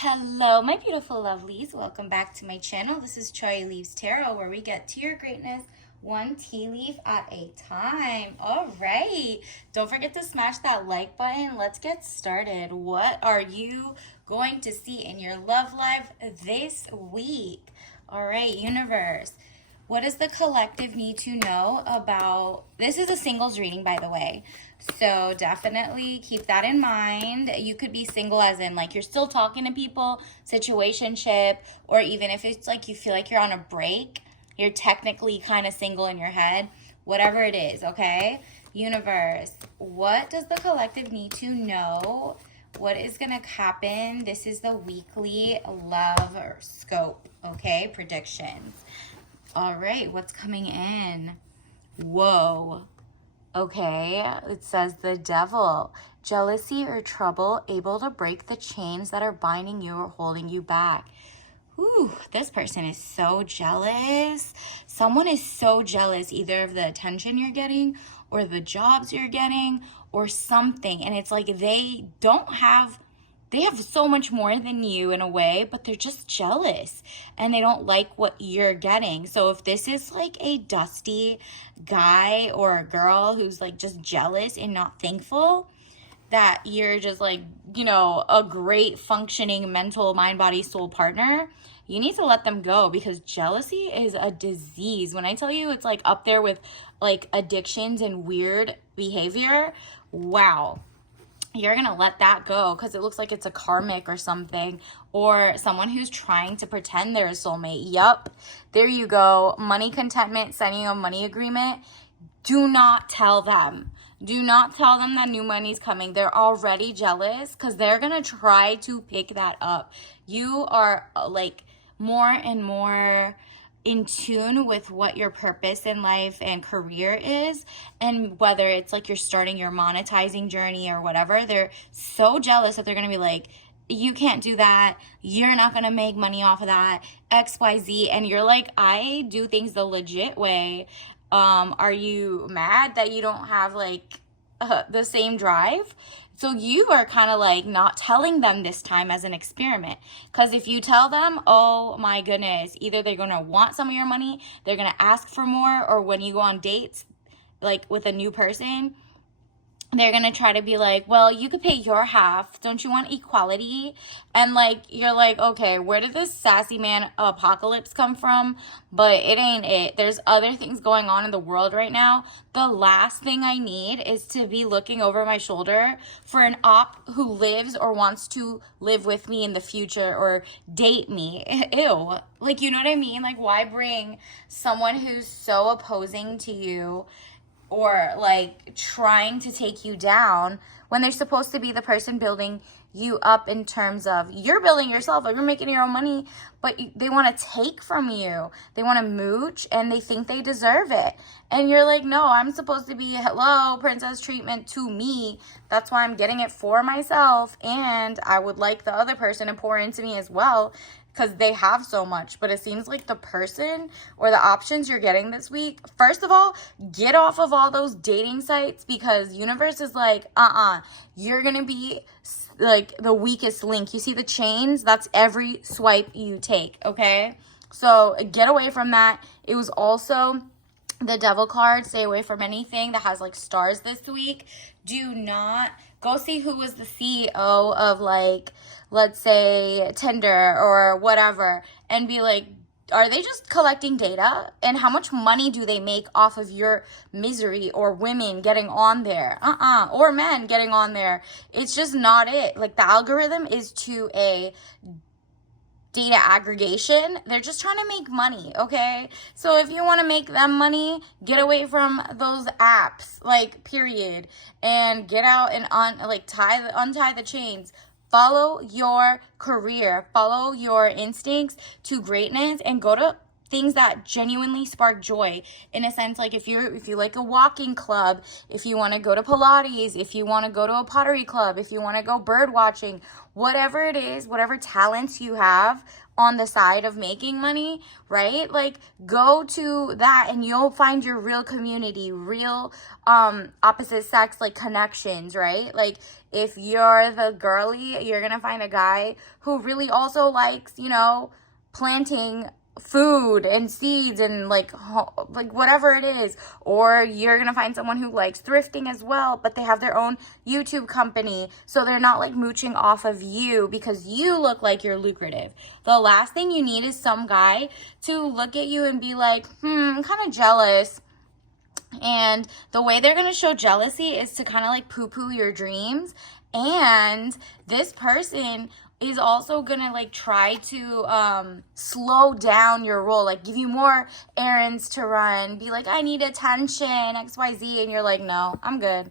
Hello, my beautiful lovelies. Welcome back to my channel. This is Cherry Leaves Tarot, where we get to your greatness one tea leaf at a time. All right. Don't forget to smash that like button. Let's get started. What are you going to see in your love life this week? All right, universe. What does the collective need to know about... This is a singles reading, by the way. So definitely keep that in mind. You could be single as in like you're still talking to people, situationship, or even if it's like you feel like you're on a break, you're technically kind of single in your head. Whatever it is, okay? Universe, what does the collective need to know? What is going to happen? This is the weekly love scope, okay? Predictions. All right, what's coming in? Whoa. Okay, it says the devil. Jealousy or trouble, able to break the chains that are binding you or holding you back. Ooh, this person is so jealous. Someone is so jealous either of the attention you're getting or the jobs you're getting or something. And it's like they have so much more than you in a way, but they're just jealous and they don't like what you're getting. So if this is like a dusty guy or a girl who's like just jealous and not thankful that you're just like, a great functioning mental, mind, body, soul partner, you need to let them go because jealousy is a disease. When I tell you it's like up there with like addictions and weird behavior, wow. You're going to let that go because it looks like it's a karmic or something, or someone who's trying to pretend they're a soulmate. Yup. There you go. Money contentment, signing a money agreement. Do not tell them. Do not tell them that new money's coming. They're already jealous because they're going to try to pick that up. You are like more and more in tune with what your purpose in life and career is, and whether it's like you're starting your monetizing journey or whatever, they're so jealous that they're gonna be like, you can't do that, you're not gonna make money off of that, XYZ, and you're like, I do things the legit way. Are you mad that you don't have like the same drive? So you are kind of like not telling them this time as an experiment. Because if you tell them, oh my goodness, either they're going to want some of your money, they're going to ask for more, or when you go on dates, like with a new person, they're going to try to be like, well, you could pay your half. Don't you want equality? And like, you're like, okay, where did this sassy man apocalypse come from? But it ain't it. There's other things going on in the world right now. The last thing I need is to be looking over my shoulder for an op who lives or wants to live with me in the future or date me. Ew. Like, you know what I mean? Like, why bring someone who's so opposing to you or like trying to take you down when they're supposed to be the person building you up in terms of you're building yourself or you're making your own money, but they want to take from you. They want to mooch and they think they deserve it. And you're like, no, I'm supposed to be, hello, princess treatment to me. That's why I'm getting it for myself. And I would like the other person to pour into me as well, because they have so much. But it seems like the person or the options you're getting this week, first of all, get off of all those dating sites, because universe is like, you're gonna be like the weakest link. You see the chains? That's every swipe you take, okay? So get away from that. It was also the devil card. Stay away from anything that has like stars this week. Do not go see who was the CEO of like, let's say Tinder or whatever, and be like, are they just collecting data? And how much money do they make off of your misery, or women getting on there? Or men getting on there. It's just not it. Like, the algorithm is to a data aggregation. They're just trying to make money, okay? So if you want to make them money, get away from those apps, like, period. And get out and untie the chains. Follow your career, follow your instincts to greatness, and go to things that genuinely spark joy. In a sense, like if you like a walking club, if you want to go to Pilates, if you want to go to a pottery club, if you want to go bird watching, whatever it is, whatever talents you have on the side of making money, right? Like, go to that and you'll find your real community, real opposite sex like connections, right? Like, if you're the girly, you're gonna find a guy who really also likes, you know, planting food and seeds and like whatever it is. Or you're gonna find someone who likes thrifting as well, but they have their own YouTube company, so they're not like mooching off of you because you look like you're lucrative. The last thing you need is some guy to look at you and be like, I'm kind of jealous. And the way they're going to show jealousy is to kind of like poo-poo your dreams. And this person is also going to like try to slow down your role, like give you more errands to run, be like, I need attention, XYZ. And you're like, no, I'm good.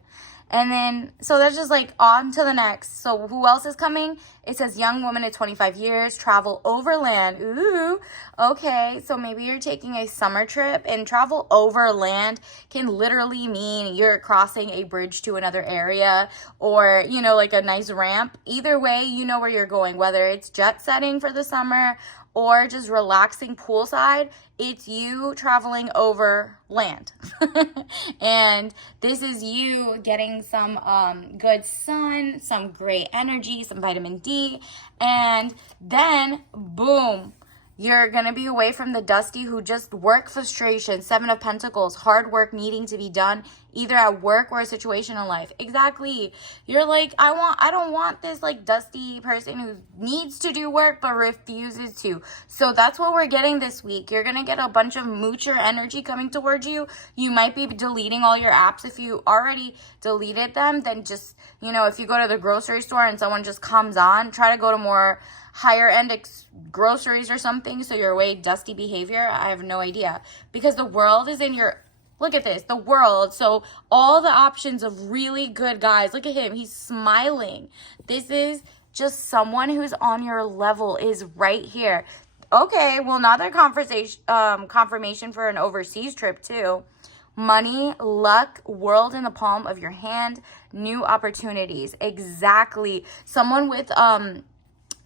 And then, so that's just like on to the next. So who else is coming? It says young woman at 25 years, travel overland. Ooh, okay. So maybe you're taking a summer trip, and travel overland can literally mean you're crossing a bridge to another area, or, you know, like a nice ramp. Either way, you know where you're going, whether it's jet setting for the summer or just relaxing poolside. It's you traveling over land. And this is you getting some good sun, some great energy, some vitamin D. And then, boom, you're going to be away from the dusty who just work frustration, 7 of Pentacles, hard work needing to be done either at work or a situation in life. Exactly. You're like, I don't want this like dusty person who needs to do work but refuses to. So that's what we're getting this week. You're going to get a bunch of moocher energy coming towards you. You might be deleting all your apps. If you already deleted them, then just, you know, if you go to the grocery store and someone just comes on, try to go to more higher end groceries or something so you're away dusty behavior. I have no idea, because the world is in your, look at this, the world. So all the options of really good guys, look at him, he's smiling. This is just someone who's on your level is right here. Okay, well, another confirmation for an overseas trip too. Money, luck, world in the palm of your hand, new opportunities. Exactly. Someone with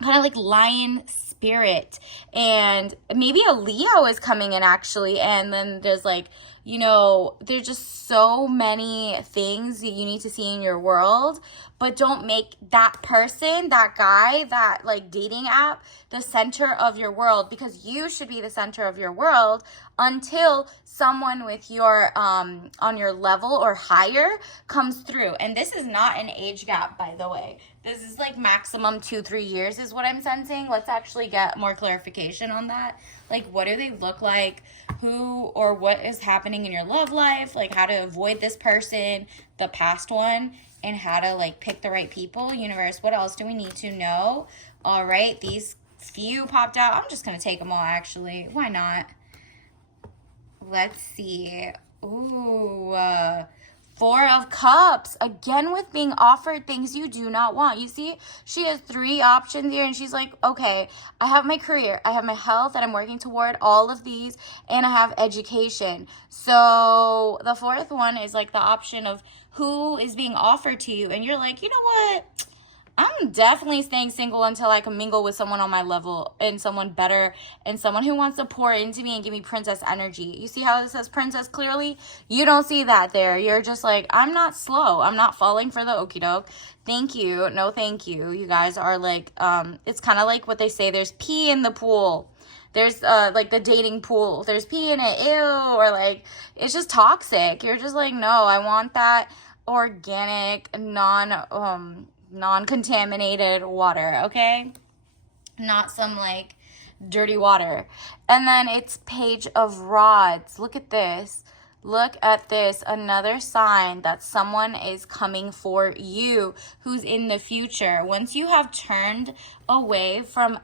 kind of like lion spirit, and maybe a Leo is coming in actually. And then there's like, you know, there's just so many things that you need to see in your world, but don't make that person, that guy, that like dating app the center of your world, because you should be the center of your world until someone with your on your level or higher comes through. And this is not an age gap, by the way. This is like maximum 2-3 years is what I'm sensing. Let's actually get more clarification on that. Like, what do they look like? Who or what is happening in your love life? Like, how to avoid this person, the past one, and how to like pick the right people. Universe, what else do we need to know? All right, these few popped out. I'm just going to take them all, actually. Why not? Let's see. Ooh, 4 of Cups. Again, with being offered things you do not want. You see, she has 3 options here, and she's like, okay, I have my career, I have my health that I'm working toward, all of these, and I have education. So the 4th one is like the option of who is being offered to you, and you're like, you know what? I'm definitely staying single until I can mingle with someone on my level, and someone better, and someone who wants to pour into me and give me princess energy. You see how it says princess clearly? You don't see that there. You're just like, I'm not slow. I'm not falling for the okie doke. Thank you. No, thank you. You guys are like, it's kind of like what they say. There's pee in the pool. There's like the dating pool. There's pee in it. Ew. Or like, it's just toxic. You're just like, no, I want that organic, non-contaminated water, okay? Not some like dirty water. And then it's Page of Rods. Look at this. Look at this. Another sign that someone is coming for you who's in the future. Once you have turned away from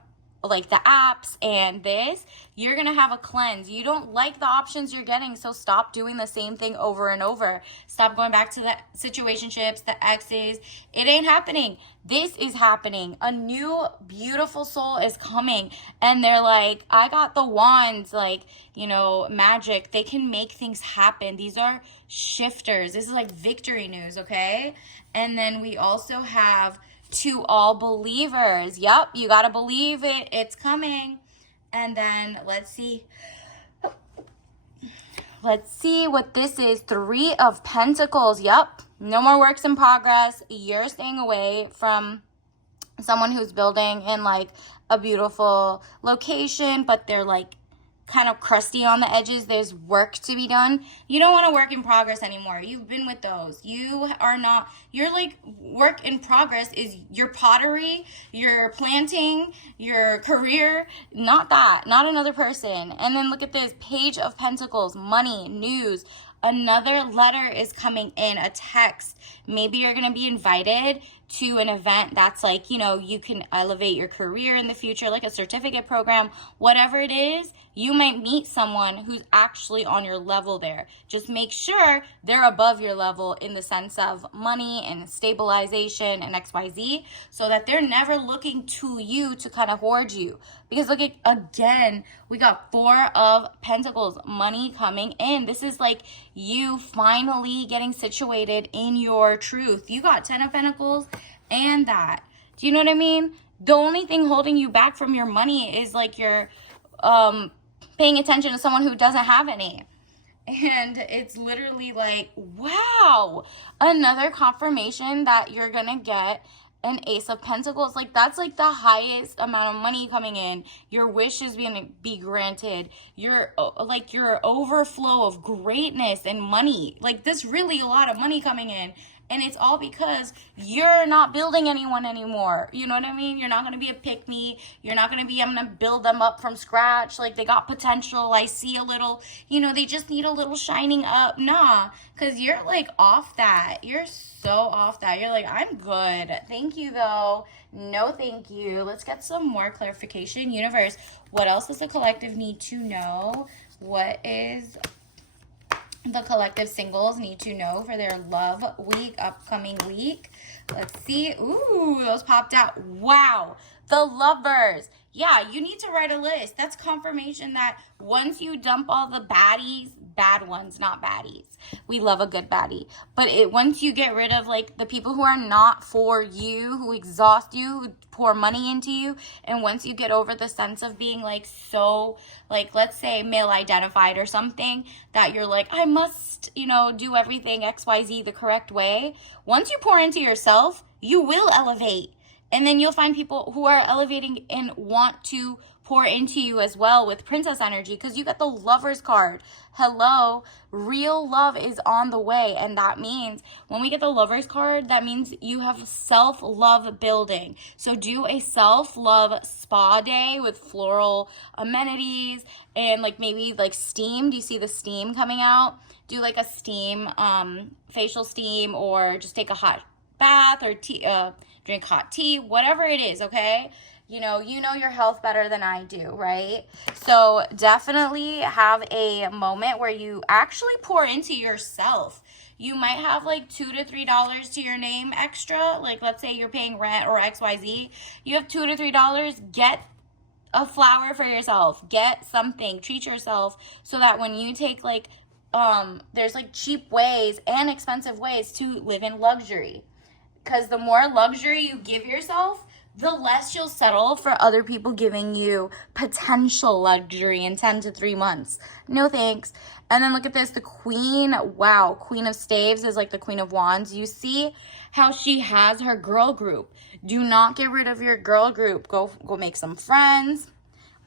like the apps and this, you're gonna have a cleanse. You don't like the options you're getting, so stop doing the same thing over and over. Stop going back to the situationships, the exes. It ain't happening. This is happening. A new beautiful soul is coming, and they're like, I got the wands, like, you know, magic. They can make things happen. These are shifters. This is like victory news, okay? And then we also have to all believers. Yep, you got to believe it. It's coming. And then let's see. Let's see what this is. 3 of Pentacles. Yep. No more works in progress. You're staying away from someone who's building in like a beautiful location, but they're like kind of crusty on the edges. There's work to be done. You don't want to work in progress anymore. You've been with those. You are not, you're like, work in progress is your pottery, your planting, your career, not that, not another person. And then look at this, Page of Pentacles, money, news. Another letter is coming in, a text. Maybe you're going to be invited to an event that's like, you know, you can elevate your career in the future, like a certificate program, whatever it is. You might meet someone who's actually on your level there. Just make sure they're above your level in the sense of money and stabilization and XYZ, so that they're never looking to you to kind of hoard you. Because look at, again, we got 4 of Pentacles, money coming in. This is like you finally getting situated in your truth. You got 10 of Pentacles and that. Do you know what I mean? The only thing holding you back from your money is like your paying attention to someone who doesn't have any. And it's literally like, wow, another confirmation that you're gonna get an Ace of Pentacles. Like, that's like the highest amount of money coming in. Your wish is going to be granted. Your like your overflow of greatness and money. Like, there's really a lot of money coming in. And it's all because you're not building anyone anymore. You know what I mean? You're not going to be a pick-me. You're not going to be, I'm going to build them up from scratch. Like, they got potential. I see a little, you know, they just need a little shining up. Nah, because you're, like, off that. You're so off that. You're like, I'm good. Thank you, though. No, thank you. Let's get some more clarification. Universe, what else does the collective need to know? What is the collective singles need to know for their love week, upcoming week? Let's see. Ooh, those popped out. Wow. The Lovers. Yeah, you need to write a list. That's confirmation that once you dump all the baddies, bad ones, not baddies. We love a good baddie. But once you get rid of like the people who are not for you, who exhaust you, who pour money into you, and once you get over the sense of being like so, like, let's say male identified or something, that you're like, I must, you know, do everything XYZ the correct way. Once you pour into yourself, you will elevate. And then you'll find people who are elevating and want to pour into you as well with Princess energy, because you got the Lovers card. Hello, real love is on the way. And that means when we get the Lovers card, that means you have self-love building. So do a self-love spa day with floral amenities and like maybe like steam. Do you see the steam coming out? Do like a steam, facial steam, or just take a hot bath or tea, drink hot tea, whatever it is, okay? You know your health better than I do, right? So definitely have a moment where you actually pour into yourself. You might have like $2 to $3 to your name extra. Like, let's say you're paying rent or XYZ. You have $2 to $3. Get a flower for yourself. Get something. Treat yourself so that when you take like, there's like cheap ways and expensive ways to live in luxury. Because the more luxury you give yourself, the less you'll settle for other people giving you potential luxury in 10 to 3 months. No thanks. And then look at this, the Queen. Wow, Queen of Staves is like the Queen of Wands. You see how she has her girl group. Do not get rid of your girl group. Go make some friends.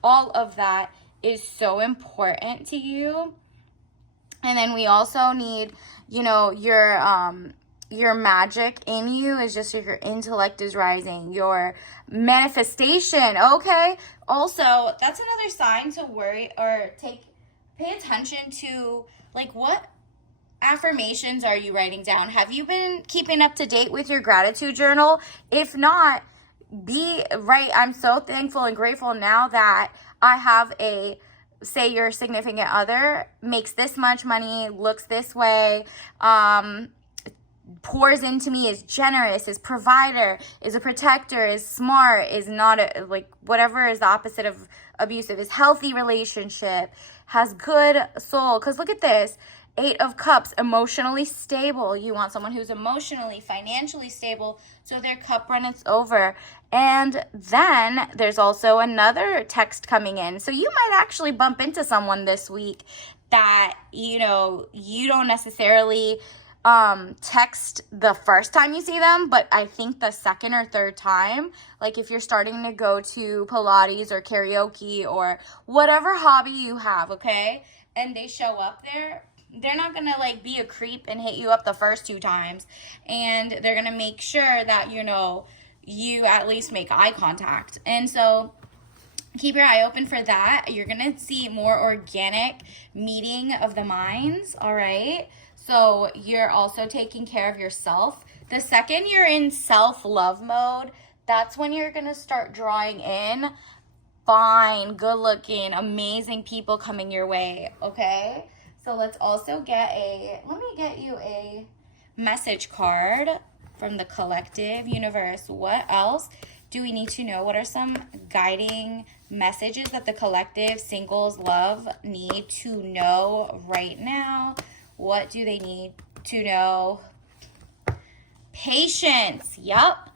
All of that is so important to you. And then we also need, you know, your magic in you is just if your intellect is rising, your manifestation, okay? Also, that's another sign to worry or pay attention to, like, what affirmations are you writing down? Have you been keeping up to date with your gratitude journal? If not, I'm so thankful and grateful now that I have say your significant other makes this much money, looks this way, pours into me, is generous, is provider, is a protector, is smart, is not whatever is the opposite of abusive, is healthy relationship, has good soul. Because look at this, 8 of Cups, emotionally stable. You want someone who's emotionally, financially stable, so their cup runneth over. And then there's also another text coming in. So you might actually bump into someone this week that, you know, you don't necessarily text the first time you see them, but I think the second or third time, like if you're starting to go to Pilates or karaoke or whatever hobby you have, okay, and they show up there, they're not gonna like be a creep and hit you up the first 2 times, and they're gonna make sure that, you know, you at least make eye contact. And so keep your eye open for that. You're gonna see more organic meeting of the minds, all right? So you're also taking care of yourself. The second you're in self-love mode, that's when you're gonna start drawing in fine, good-looking, amazing people coming your way, okay? So let's also let me get you a message card from the collective universe. What else do we need to know? What are some guiding messages that the collective singles love need to know right now? What do they need to know? Patience. Yup.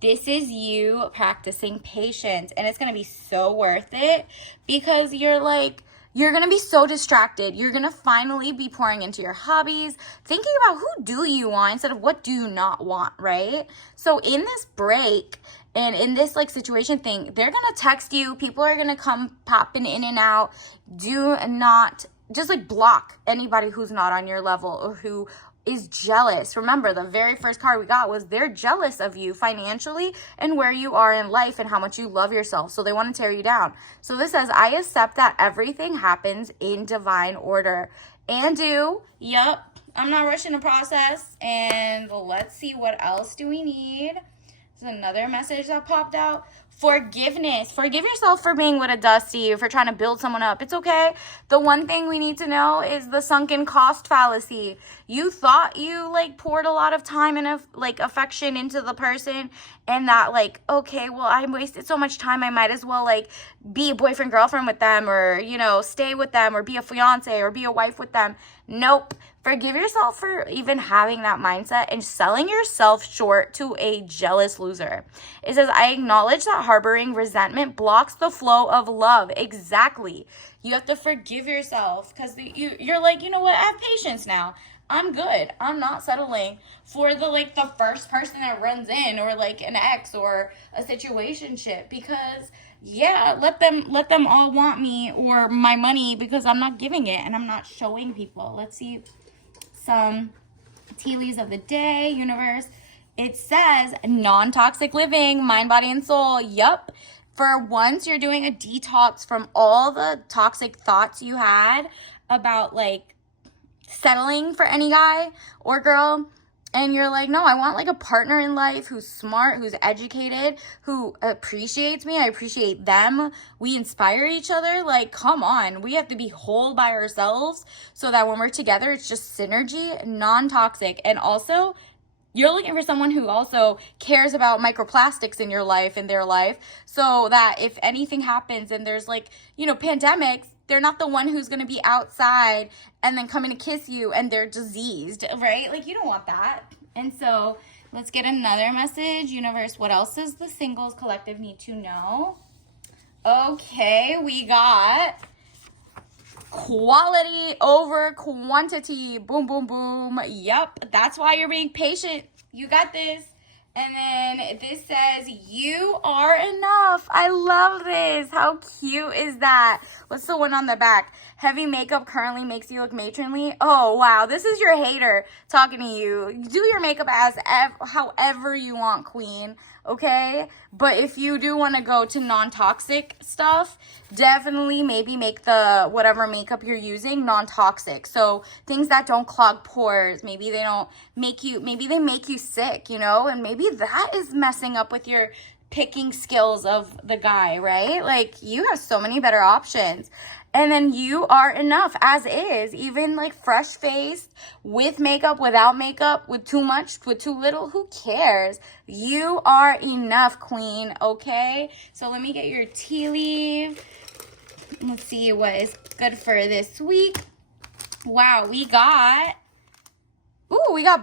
This is you practicing patience, and it's going to be so worth it because you're going to be so distracted. You're going to finally be pouring into your hobbies, thinking about who do you want instead of what do you not want, right? So in this break and in this like situation thing, they're going to text you. People are going to come popping in and out. Do not just like block anybody who's not on your level or who is jealous. Remember, the very first card we got was they're jealous of you financially and where you are in life and how much you love yourself. So they want to tear you down. So this says, I accept that everything happens in divine order. And yup, I'm not rushing the process. And let's see, what else do we need? There's another message that popped out. Forgiveness. Forgive yourself for being with a dusty, for trying to build someone up. It's okay. The one thing we need to know is the sunken cost fallacy. You thought you like poured a lot of time and like affection into the person, and that like, okay, well, I wasted so much time. I might as well like be a boyfriend, girlfriend with them, or, you know, stay with them, or be a fiance, or be a wife with them. Nope. Forgive yourself for even having that mindset and selling yourself short to a jealous loser. It says, I acknowledge that harboring resentment blocks the flow of love. Exactly. You have to forgive yourself because you're like, you know what? I have patience now. I'm good. I'm not settling for the first person that runs in, or like an ex or a situationship, because yeah, let them all want me or my money because I'm not giving it and I'm not showing people. Let's see some tea leaves of the day, universe. It says non-toxic living, mind, body, and soul. Yup. For once, you're doing a detox from all the toxic thoughts you had about like settling for any guy or girl. And you're like, no, I want like a partner in life who's smart, who's educated, who appreciates me. I appreciate them. We inspire each other. Like, come on. We have to be whole by ourselves so that when we're together, it's just synergy, non-toxic. And also, you're looking for someone who also cares about microplastics in your life, in their life, so that if anything happens and there's like, you know, pandemics, they're not the one who's going to be outside and then coming to kiss you and they're diseased, right? Like, you don't want that. And so let's get another message. Universe, what else does the singles collective need to know? Okay, we got quality over quantity. Boom, boom, boom. Yep, that's why you're being patient. You got this. And then this says, you are enough. I love this. How cute is that? What's the one on the back? Heavy makeup currently makes you look matronly. Oh, wow. This is your hater talking to you. Do your makeup as however you want, queen. Okay? But if you do want to go to non-toxic stuff, definitely maybe make the whatever makeup you're using non-toxic. So things that don't clog pores. Maybe they don't make you, maybe they make you sick, you know? And maybe that is messing up with your picking skills of the guy, right? Like, you have so many better options. And then you are enough as is, even like fresh faced, with makeup, without makeup, with too much, with too little, who cares? You are enough, queen, okay? So let me get your tea leaf. Let's see what is good for this week. Wow, we got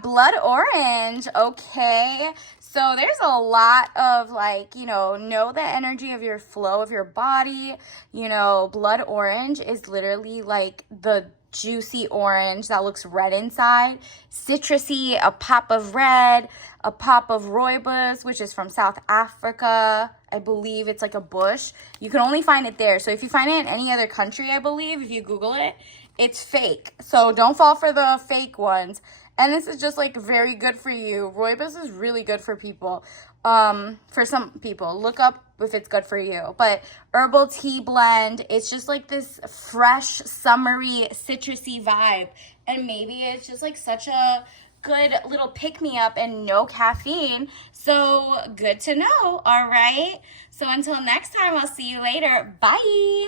blood orange. Okay, So there's a lot of like, know the energy of your flow of your body. Blood orange is literally like the juicy orange that looks red inside. Citrusy, a pop of red, a pop of rooibos, which is from South Africa. I believe it's like a bush. You can only find it there. So if you find it in any other country, I believe, if you Google it, it's fake. So don't fall for the fake ones. And this is just like very good for you. Rooibos is really good for people. For some people, look up if it's good for you. But herbal tea blend, it's just like this fresh, summery, citrusy vibe. And maybe it's just like such a good little pick-me-up and no caffeine. So good to know, all right? So until next time, I'll see you later. Bye.